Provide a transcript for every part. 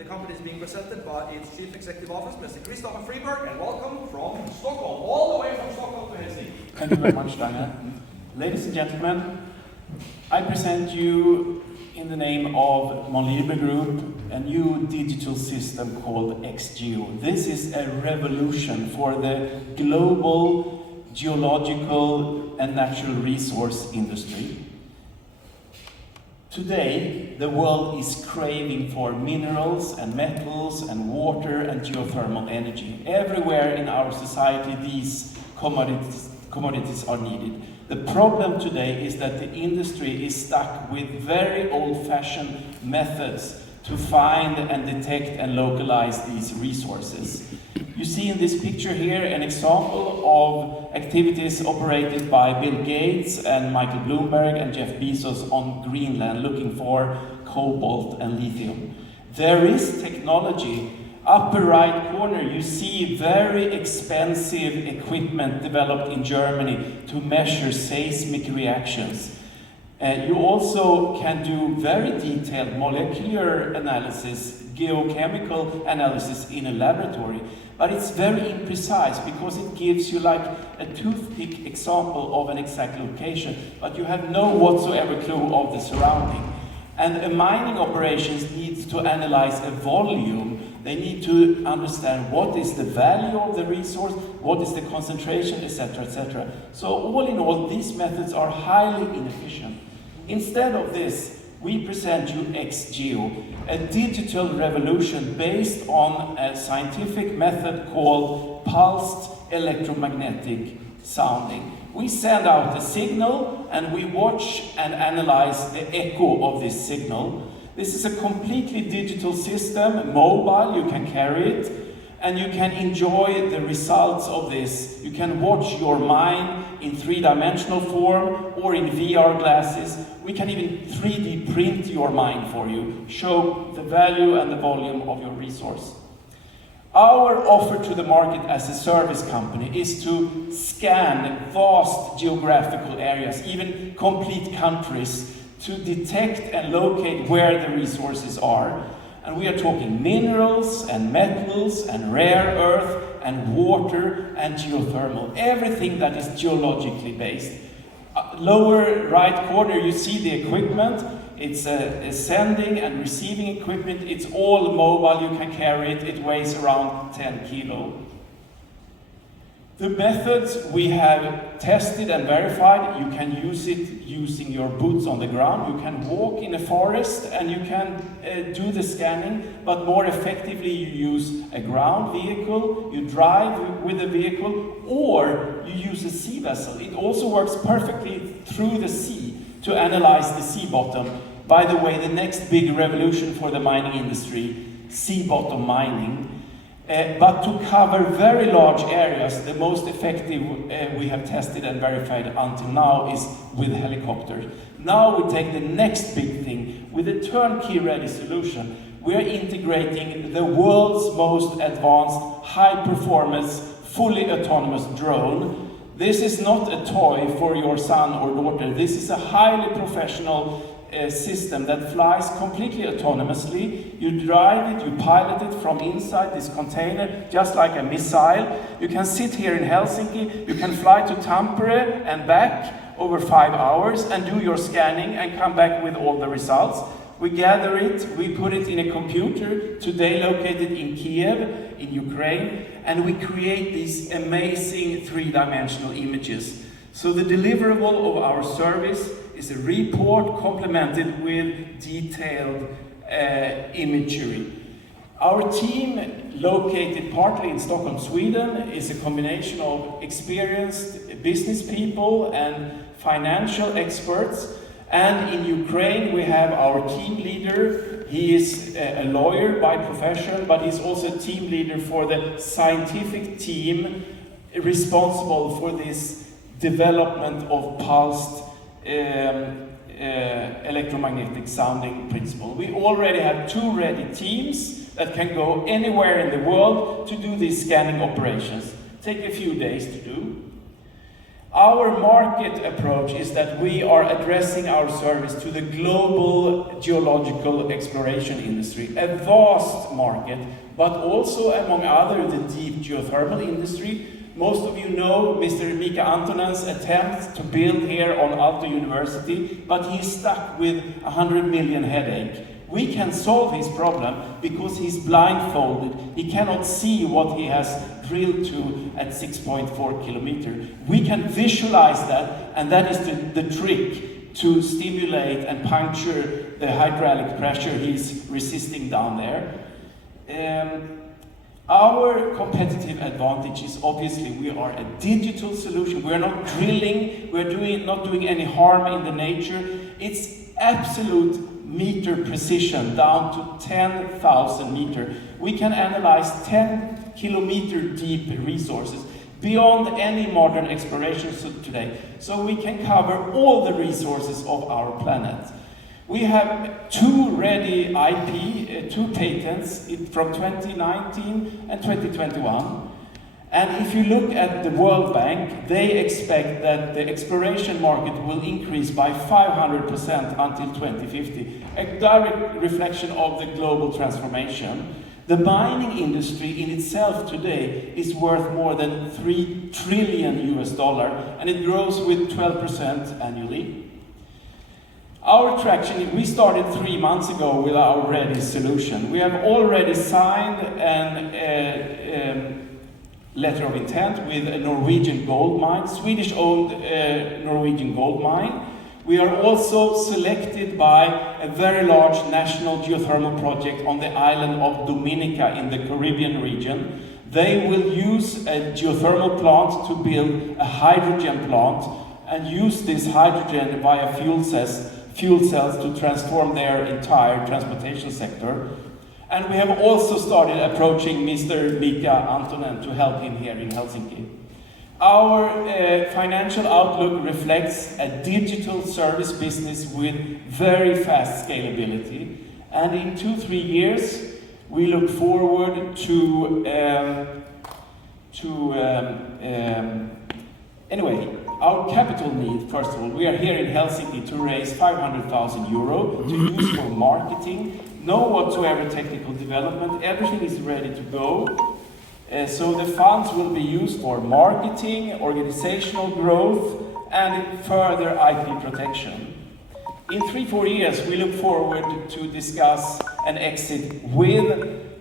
the company is being presented by its Chief Executive Officer, Mr. Christofer Friberg, and welcome from Stockholm, all the way from Stockholm to Helsinki. Thank you very much, Daniel. Ladies and gentlemen, I present you in the name of Monliber Group a new digital system called xGeo. This is a revolution for the global geological and natural resource industry. Today, the world is craving for minerals and metals and water and geothermal energy. Everywhere in our society, these commodities are needed. The problem today is that the industry is stuck with very old-fashioned methods to find and detect and localize these resources. You see in this picture here an example of activities operated by Bill Gates and Michael Bloomberg and Jeff Bezos on Greenland looking for cobalt and lithium. There is technology. Upper right corner you see very expensive equipment developed in Germany to measure seismic reactions. You also can do very detailed molecular analysis, geochemical analysis in a laboratory. But it's very imprecise because it gives you like a toothpick example of an exact location, but you have no whatsoever clue of the surrounding. And a mining operations needs to analyze a volume. They need to understand what is the value of the resource, what is the concentration, etc., etc. So all in all, these methods are highly inefficient. Instead of this, we present you xGeo, a digital revolution based on a scientific method called pulsed electromagnetic sounding. We send out a signal and we watch and analyze the echo of this signal. This is a completely digital system, mobile, you can carry it, and you can enjoy the results of this. You can watch your mine in three-dimensional form or in VR glasses. We can even 3D print your mine for you, show the value and the volume of your resource. Our offer to the market as a service company is to scan vast geographical areas, even complete countries, to detect and locate where the resources are. And we are talking minerals and metals and rare earth and water and geothermal, everything that is geologically based. Lower right corner you see the equipment. It's a sending and receiving equipment. It's all mobile, you can carry it. It weighs around 10 kilo. The methods we have tested and verified, you can use it using your boots on the ground. You can walk in a forest and you can do the scanning, but more effectively you use a ground vehicle, you drive with a vehicle, or you use a sea vessel. It also works perfectly through the sea to analyze the sea bottom. By the way, the next big revolution for the mining industry, sea bottom mining. But to cover very large areas, the most effective we have tested and verified until now is with helicopters. Now we take the next big thing. With a turnkey ready solution, we are integrating the world's most advanced, high performance, fully autonomous drone. This is not a toy for your son or daughter. This is a highly professional system that flies completely autonomously. You drive it, you pilot it from inside this container, just like a missile. You can sit here in Helsinki, you can fly to Tampere and back over 5 hours and do your scanning and come back with all the results. We gather it, we put it in a computer, today located in Kiev, in Ukraine, and we create these amazing three-dimensional images. So the deliverable of our service is a report complemented with detailed imagery. Our team, located partly in Stockholm, Sweden, is a combination of experienced business people and financial experts. And in Ukraine, we have our team leader. He is a lawyer by profession, but he's also a team leader for the scientific team responsible for this development of pulsed electromagnetic sounding principle. We already have 2 ready teams that can go anywhere in the world to do these scanning operations. Take a few days to do. Our market approach is that we are addressing our service to the global geological exploration industry, a vast market, but also, among others, the deep geothermal industry. Most of you know Mr. Mika Antonen's attempt to build here on Aalto University, but he's stuck with 100 million headache. We can solve his problem because he's blindfolded. He cannot see what he has drilled to at 6.4 kilometers. We can visualize that, and that is the trick to stimulate and puncture the hydraulic pressure he's resisting down there. Our competitive advantage is obviously we are a digital solution. We're not drilling, we're not doing any harm in the nature. It's absolute meter precision down to 10,000 meters. We can analyze 10 kilometer deep resources beyond any modern exploration today. So we can cover all the resources of our planet. We have 2 ready IP, 2 patents from 2019 and 2021. And if you look at the World Bank, they expect that the exploration market will increase by 500% until 2050, a direct reflection of the global transformation. The mining industry in itself today is worth more than $3 trillion, and it grows with 12% annually. Our traction, we started 3 months ago with our ready solution. We have already signed an letter of intent with a Norwegian gold mine, Swedish-owned Norwegian gold mine. We are also selected by a very large national geothermal project on the island of Dominica in the Caribbean region. They will use a geothermal plant to build a hydrogen plant and use this hydrogen via fuel cells to transform their entire transportation sector. And we have also started approaching Mr. Mika Antonen to help him here in Helsinki. Our financial outlook reflects a digital service business with very fast scalability. And in 2-3 years, we look forward to anyway, our capital need, first of all, we are here in Helsinki to raise 500,000 euro to use for marketing. No whatsoever technical development, everything is ready to go. So the funds will be used for marketing, organizational growth, and further IP protection. In 3-4 years, we look forward to discuss an exit with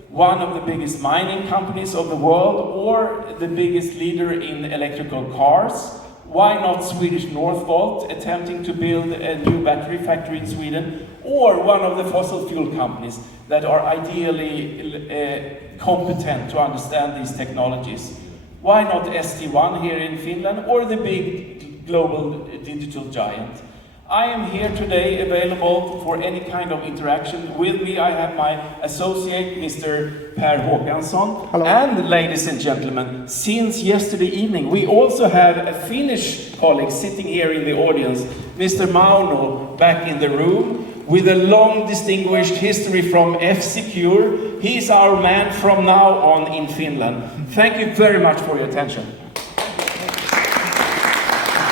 one of the biggest mining companies of the world or the biggest leader in electrical cars. Why not Swedish Northvolt attempting to build a new battery factory in Sweden, or one of the fossil fuel companies that are ideally competent to understand these technologies? Why not ST1 here in Finland, or the big global digital giant? I am here today available for any kind of interaction. With me I have my associate, Mr. Per Håkansson. Hello. And ladies and gentlemen, since yesterday evening we also have a Finnish colleague sitting here in the audience, Mr. Mauno, back in the room, with a long distinguished history from F-Secure. He is our man from now on in Finland. Thank you very much for your attention.